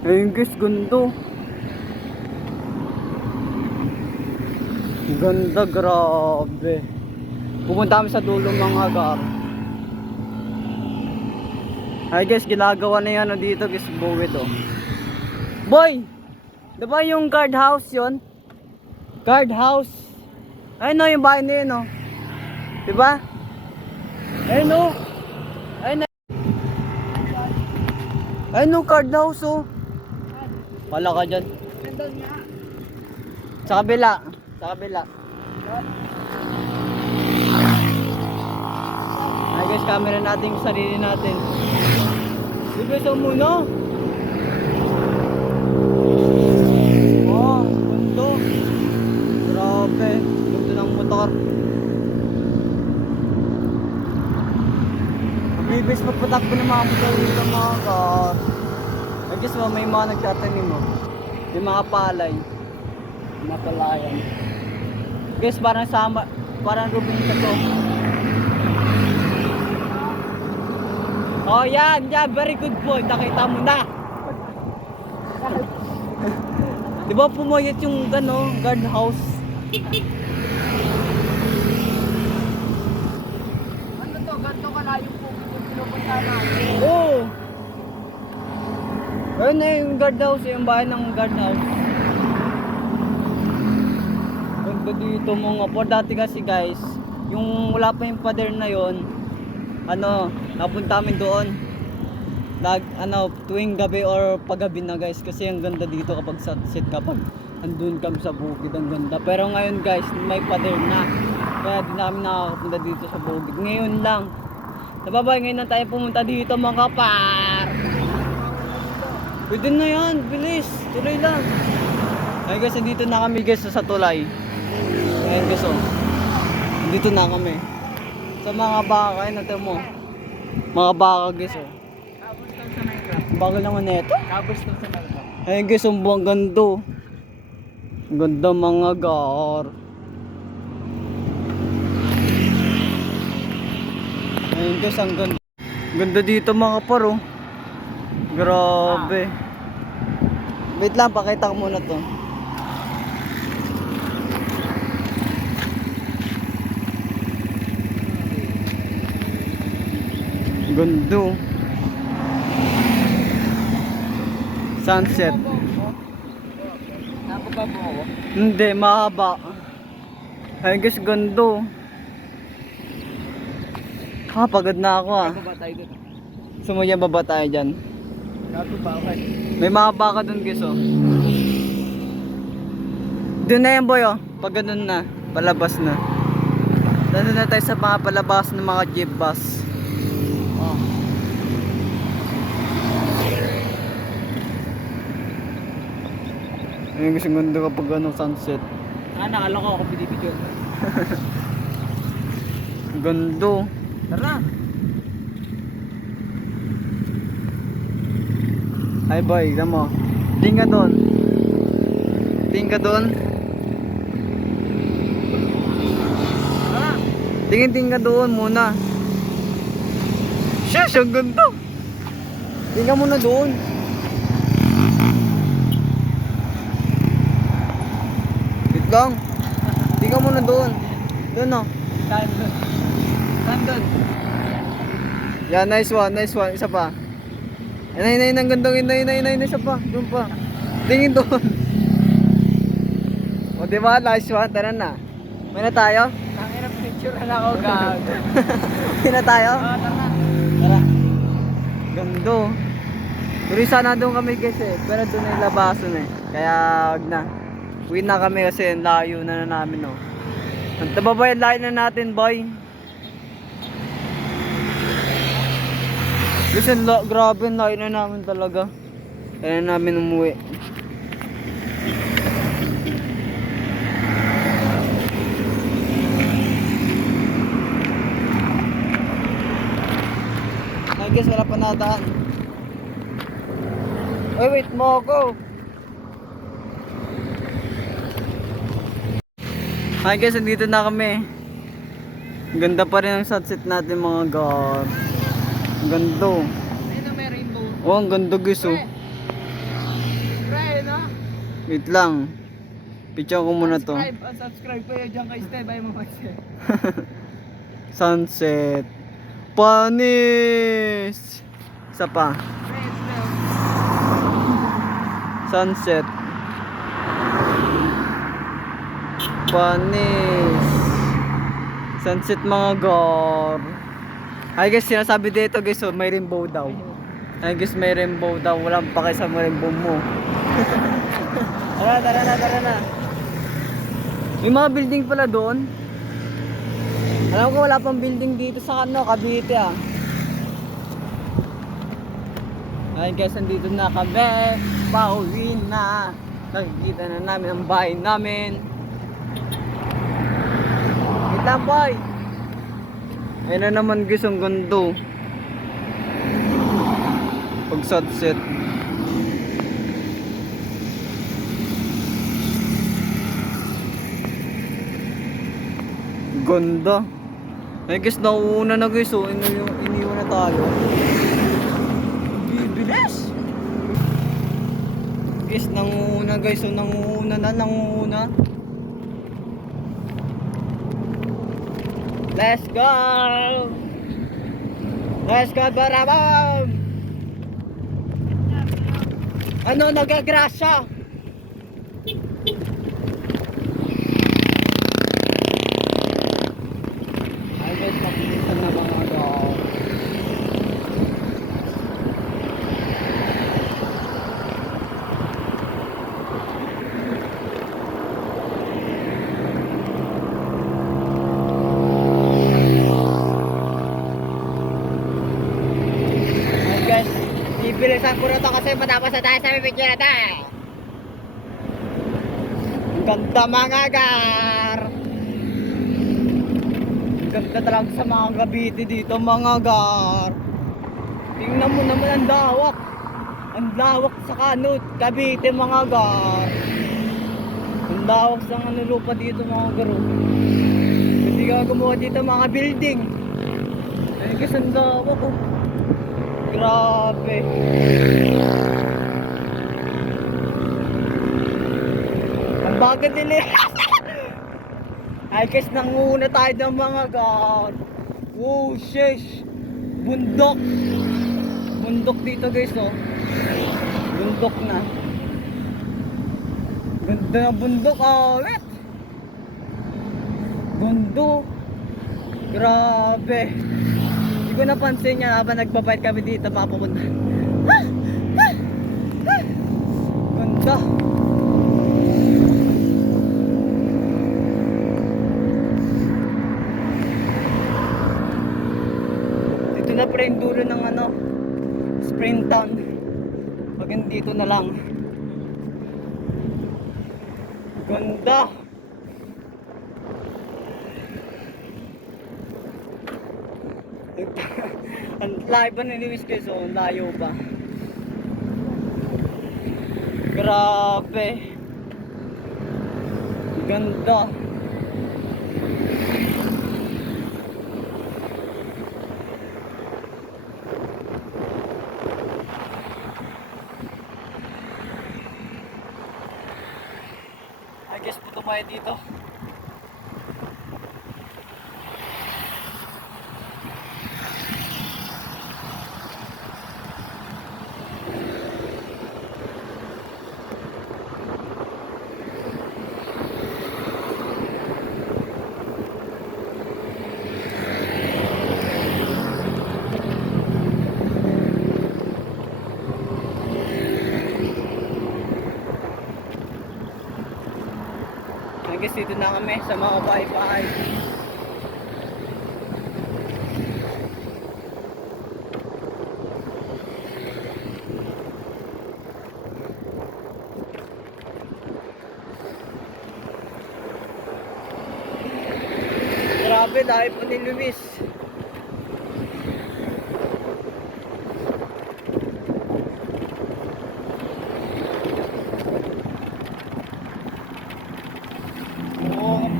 Ayun guys, gundo. Ganda, grabe. Pumunta kami sa dulo mga gar. Ay guys, ginagawa na yan dito guys, buwid oh. Boy! Diba yung guard house yon? Guard house. Ayun no, yung bahay na yun oh. Diba? Ayun no. Ayun na. Ayun no, guard house oh. Wala ka dyan. Sa kabila. Sa kabila. Ay guys, camera natin yung sarili natin. Bibis ang muna. Oh, gundo. Grabe. Gundo ng motor. Bibis magpatakbo ng mga motor dito mga car. Ay guys, may mga nagtatanim mo. May mga palay. Mga palayan. Guys, parang sama. Parang Rubin ka to. Oh, yan, very good boy. Nakita mo na. Di ba pumayat yung guard house? Ano to? Ganto kalayo po yung pinupunta natin. Oo. Ayun na yung guard house, yung bahay ng guard house. Ganda dito mga po. Dati kasi guys, yung wala pa yung pader na yon, napunta kami doon tuwing gabi or paggabi na guys, kasi ang ganda dito kapag sunset, kapag andun kami sa bukid, ang ganda. Pero ngayon guys, may pader na, kaya di namin nakakapunta dito sa bukid ngayon lang. Sababay, ngayon na tayo pumunta dito mga kapar. Pwede na yan, bilis, tuloy lang. Ay guys, dito na kami guys sa tulay. Ayan guys oh, dito na kami sa mga baka. Ayun natin mo, mga baka guys oh. Bagal naman na ito. Ayun guys, ang buwang gando. Ganda mga gar. Ayun guys, ang ganda. Ganda dito mga paro. Grabe. Wait lang, pakita ko muna to. Ganda. Sunset. Napababa ako? Hindi, mahaba. Ay guys, ganda. Pagod na ako ah. Baba tayo dun. Sumuya baba tayo dyan. May mga baka dun guys oh. Dun na yan boy oh. Pag ganun na, palabas na. Dito na tayo sa mga palabas ng mga jeep bus. Oh. Ayun guys, ganda kapag sunset. Nakala ko ako binibidyo. Ganda. Tara. Ay boy, mo. Tingin ka doon. Tingin ka doon. Tingin ka doon muna. Shush, ang ganda. Tingin ka muna doon. Wait lang. Tingin ka muna doon. Doon o. Saan doon? Yeah, nice one, nice one. Isa pa. Inay, ang gandang inay, isa pa. Doon pa. Tingin doon. O diba, nice one. Tara na. May na tayo? Tangina, picture na ako gag. May na tayo? Tara. Tara. Gando. Pero sana doon kami guys eh. Pero doon ay labason eh. Kaya wag na. Uwi na kami kasi layo na namin oh. Ang tababay, layo na natin boy. Listen, grabe, layo na namin talaga. Kaya namin umuwi. I guess wala pa nadaan. Oy, wait mo ako. Hi guys, nandito na kami. Ganda pa rin ang sunset natin mga god. Ganda. Ayun na may rainbow. Oh, ang ganda guys oh. Wait lang. Picture ko muna to. Unsubscribe kayo dyan kay Steve. Ayaw mo mag-share. Sunset. Panis. Isa pa. Sunset. Panis. Sunset mga gar. Ay guys, sinasabi dito guys, oh, may rainbow daw. Ay guys, may rainbow daw. Walang pake sa rainbow mo. Tara na. May mga building pala doon. Alam ko wala pang building dito sa Cavite ah. Ay guys, andito na kami. Pauwi na. Nakikita na namin ang bahay namin. Wait lang boy. Ayun na naman guys, ang ganda. Pag sunset. Ganda. Ay guys, nauuna na guys, oh. Iniwan na tayo. Bibilis! Guys, nanguuna guys, oh. Nanguuna. Let's go! Let's go, barabam! Ano, nagagrasya? Ay guys, makikita na mga dog. Ay guys, bibilisan ko na to kasi matapos na tayo sa picture na tayo. Ang ganda mga gar. Ganda talaga sa mga Cavite dito mga gar. Tingnan mo naman ang lawak. Ang lawak sa kanot Cavite mga gar. Ang lawak sa lupa dito mga gar. Hindi ka gumawa dito mga building. Ay kasi ang lawak oh. Grabe. Ang bagay nila. Ay guys, nanguna tayo ng mga god. Oh sheesh. Bundok. Bundok dito guys oh. Bundok na. Ganda ng bundok ulit. Bundok. Grabe. Hindi ko napansin niya habang nagbabike kami dito papunta. Ganda. Dito na pre yung dulo ng Springtown. Pag dito na lang. Ganda. Ang layo pa ni Luis Quezon, ang layo pa. Grabe. Ganda. I guess puto tayo dito. Guys, dito na kami sa mga bahay-bahay. Grabe, dahil po ni Luis.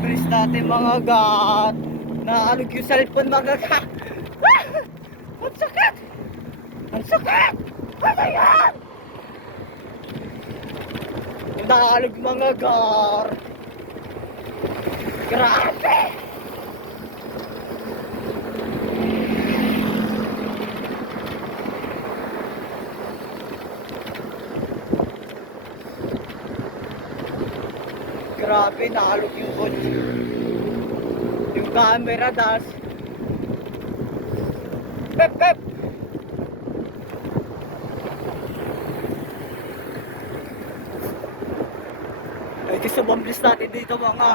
Bilis natin mga god. Naalog yung cellphone mga god. Ang sakit! Ang sakit! Ano yan? Nalog mga gar. Grabe! Grabe, nalog yung kotse. Yung camera, das. Pep, pep! Ay, gusto bumlis natin dito mga